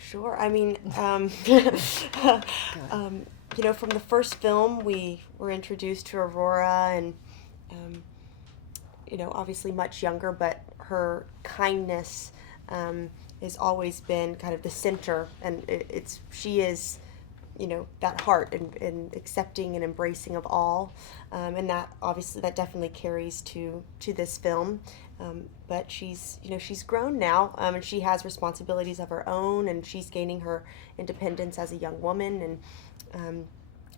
Sure. I mean, from the first film, we were introduced to Aurora, and um, obviously much younger, but her kindness has always been kind of the center, and she is, that heart and accepting and embracing of all, and that obviously that definitely carries to this film. But she's grown now, and she has responsibilities of her own, and she's gaining her independence as a young woman, and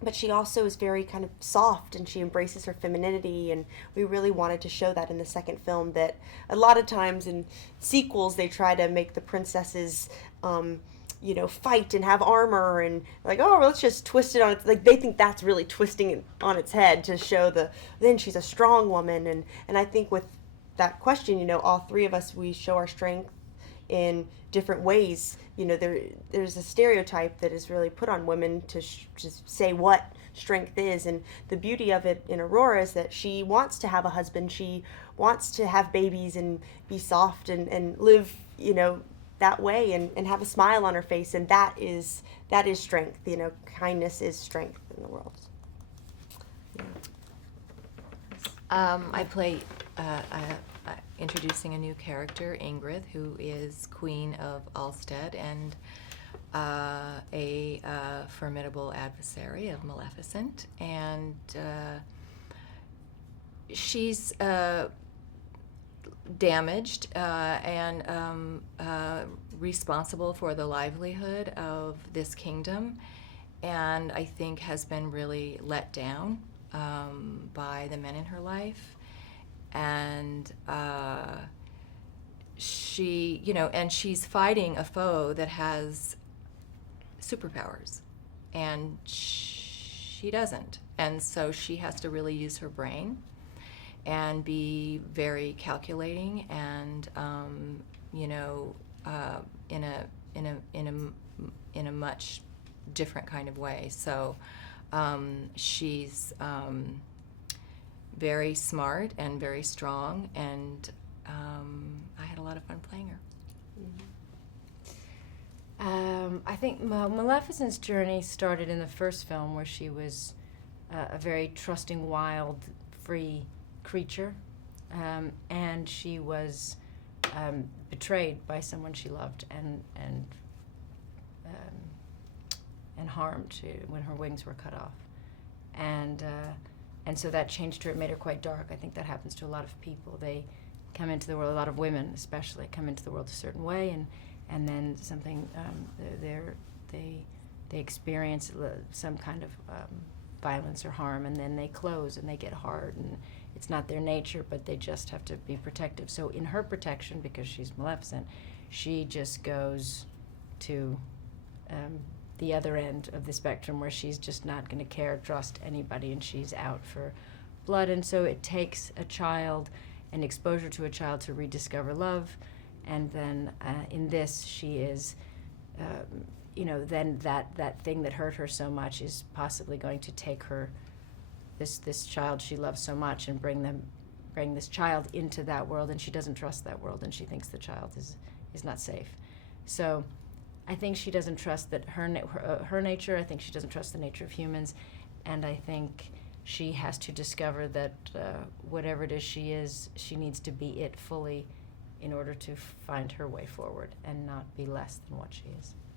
but she also is very kind of soft, and she embraces her femininity, and we really wanted to show that in the second film. That a lot of times in sequels they try to make the princesses fight and have armor, and like, oh, let's just twist it on its, like, they think that's really twisting it on its head to show then she's a strong woman. And I think with that question, all three of us, we show our strength in different ways. There's a stereotype that is really put on women to just say what strength is, and the beauty of it in Aurora is that she wants to have a husband, she wants to have babies and be soft and live, that way, and have a smile on her face, and that is strength. Kindness is strength in the world. Yeah. I play introducing a new character, Ingrid, who is Queen of Ulstead and a formidable adversary of Maleficent. And she's damaged and responsible for the livelihood of this kingdom, and I think has been really let down by the men in her life. And she's fighting a foe that has superpowers, and she doesn't. And so she has to really use her brain and be very calculating, and in a much different kind of way. So she's very smart and very strong, and I had a lot of fun playing her. I think Maleficent's journey started in the first film, where she was a very trusting, wild, free creature, and she was betrayed by someone she loved and harmed when her wings were cut off, and so that changed her. It made her quite dark. I think that happens to a lot of people. They come into the world, a lot of women especially, come into the world a certain way, and then something they experience some kind of violence or harm, and then they close and they get hard, and it's not their nature, but they just have to be protective. So in her protection, because she's Maleficent, she just goes to the other end of the spectrum, where she's just not going to trust anybody, and she's out for blood. And so it takes a child, an exposure to a child, to rediscover love. And then in this, she is, then that thing that hurt her so much is possibly going to take her, this child she loves so much, and bring this child into that world, and she doesn't trust that world, and she thinks the child is not safe. So I think she doesn't trust that her nature. I think she doesn't trust the nature of humans, and I think she has to discover that whatever it is, she needs to be it fully in order to find her way forward and not be less than what she is.